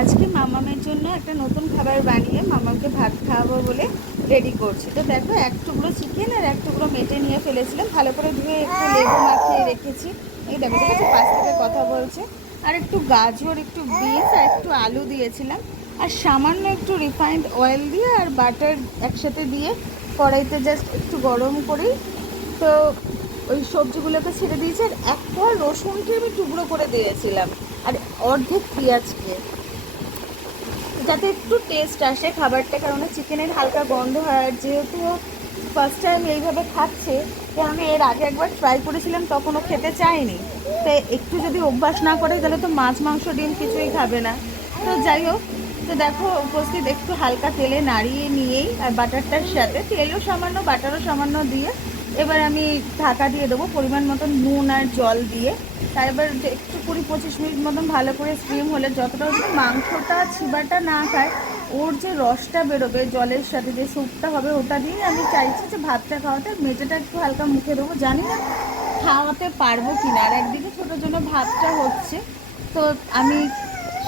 আজকে মামামের জন্য একটা নতুন খাবার বানিয়ে মামাকে ভাত খাওয়াবো বলে রেডি করছি। তো দেখো, এক টুকরো চিকেন আর এক টুকরো মেটে নিয়ে ফেলেছিলাম। ভালো করে ধুয়ে একটু লেবু মাখিয়ে রেখেছি। এই দেখো, ঠিক আছে পাশ থেকে কথা বলছে। আর একটু গাজর, একটু বিনস আর একটু আলু দিয়েছিলাম। আর সামান্য একটু রিফাইন্ড অয়েল দিয়ে আর বাটার একসাথে দিয়ে কড়াইতে জাস্ট একটু গরম করেই তো ওই সবজিগুলোকে ছেড়ে দিয়েছি। আর এক পর রসুনকে আমি টুকরো করে দিয়েছিলাম। আর অর্ধেক পেঁয়াজকে। যাতে একটু টেস্ট আসে খাবারটা, কারণ চিকেনের হালকা গন্ধ হয় আর যেহেতু ফার্স্ট টাইম এইভাবে খাচ্ছে, তো আমি এর আগে একবার ট্রাই করেছিলাম, তখনও খেতে চাইনি। তো একটু যদি অভ্যাস না করে, তাহলে তো মাছ, মাংস, ডিম কিছুই খাবে না। তো যাই হোক, তো দেখো উপস্থিত একটু হালকা তেলে নাড়িয়ে নিয়েই, আর বাটারটার সাথে তেলও সামান্য, বাটারও সামান্য দিয়ে এবার আমি ঢাকা দিয়ে দেবো পরিমাণ মতন নুন আর জল দিয়ে। তার এবার একটু কুড়ি পঁচিশ মিনিট মতন ভালো করে স্টিম হলে যতটা মাংসটা, ছিবাটা না খায়, ওর যে রসটা বেরোবে জলের সাথে, যে স্যুপটা হবে ওটা দিয়ে আমি চাইছি যে ভাতটা খাওয়াতে, মেটেটা একটু হালকা মুখে দেবো। জানি না খাওয়াতে পারব কি না আর একদিকে ছোটোর জন্য ভাতটা হচ্ছে। তো আমি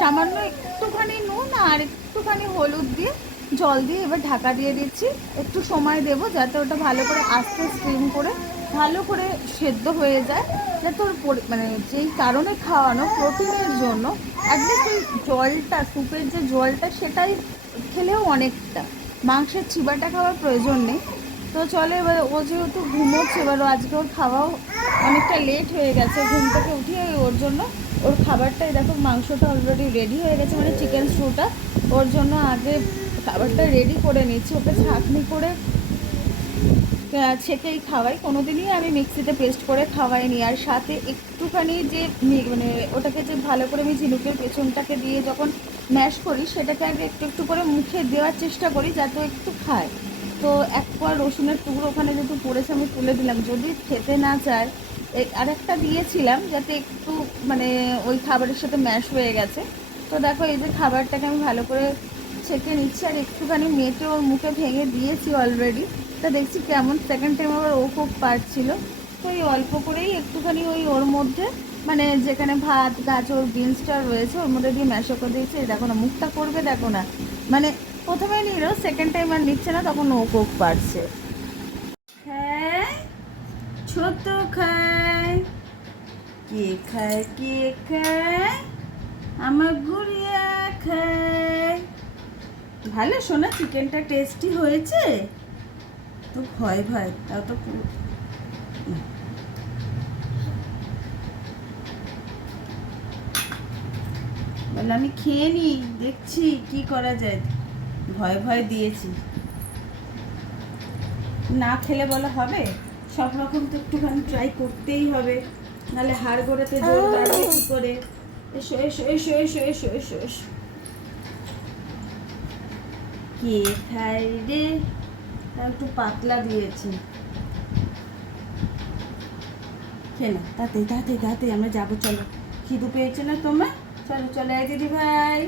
সামান্য একটুখানি নুন আর একটুখানি হলুদ দিয়ে জল দিয়ে এবার ঢাকা দিয়ে দিচ্ছি। একটু সময় দেবো যাতে ওটা ভালো করে আস্তে স্টিম করে ভালো করে সেদ্ধ হয়ে যায়। যাতে ওর মানে যেই কারণে খাওয়ানো প্রোটিনের জন্য অ্যাটলিস্ট ওই জলটা স্যুপের যে জলটা সেটাই খেলেও অনেকটা। মাংসের চিবাটা খাওয়ার প্রয়োজন নেই। তো চলে এবার ও যেহেতু ঘুমোচ্ছে, এবার আজকে ওর খাওয়াও অনেকটা লেট হয়ে গেছে, ঘুম থেকে উঠিয়ে ওর জন্য। ওর খাবারটাই দেখো, মাংসটা অলরেডি রেডি হয়ে গেছে মানে চিকেন স্টুটা ওর জন্য আগে খাবারটা রেডি করে নিচ্ছি ওকে ছাঁকনি করে ছেঁকেই খাওয়াই। কোনো দিনই আমি মিক্সিতে পেস্ট করে খাওয়াই খাওয়াইনি। আর সাথে একটুখানি যে মানে ওটাকে যে ভালো করে আমি ঝিনুকের পেছনটাকে দিয়ে যখন ম্যাশ করি, সেটাকে আগে একটু একটু করে মুখে দেওয়ার চেষ্টা করি, যাতে একটু খায়। তো এক পর রসুনের টুকরো ওখানে যেহেতু পড়েছে, আমি তুলে দিলাম। যদি খেতে না চায় আরেকটা দিয়েছিলাম যাতে একটু মানে ওই খাবারের সাথে ম্যাশ হয়ে গেছে। তো দেখো, এই যে খাবারটাকে আমি ভালো করে ছেঁকে নিচ্ছি আর একটুখানি মেটে ওর মুখে ভেঙে দিয়েছি অলরেডি তা দেখছি কেমন সেকেন্ড টাইম আবার ও খুব পারছিল। তো এই অল্প করেই একটুখানি ওই ওর মধ্যে মানে যেখানে ভাত, গাজর বিনসটা রয়েছে, ওর মধ্যে দিয়ে ম্যাশো করে দিয়েছি। দেখো না, মুখটা করবে দেখো না। মানে প্রথমে নিল সেকেন্ড টাইম আর নিচ্ছে না, তখন ও খুব পারছে। হ্যাঁ ছোট খায় কে খায় কে খায়? আমার গুড়িয়া খায়। ভালো শোনা চিকেনটা টেস্টি হয়েছে? তো ভয় ভয় তো পুরো- বলে, আমি খেয়ে নি, দেখছি কি করা যায়। ভয় ভয় দিয়েছি। না খেলে বলা হবে? সব রকম তো একটুখানি ট্রাই করতেই হবে। নাহলে হাড় গোড়াতে জোর বাড়বে কি করে? এসো এসো এসো এসো এসো এসো এসো। কে খাই রে? একটু পাতলা দিয়েছি। খেলো তাতে তাতে তাতে আমরা যাব চলো। খিদু পেয়েছে না তোমার? চলো চলো দিদি ভাই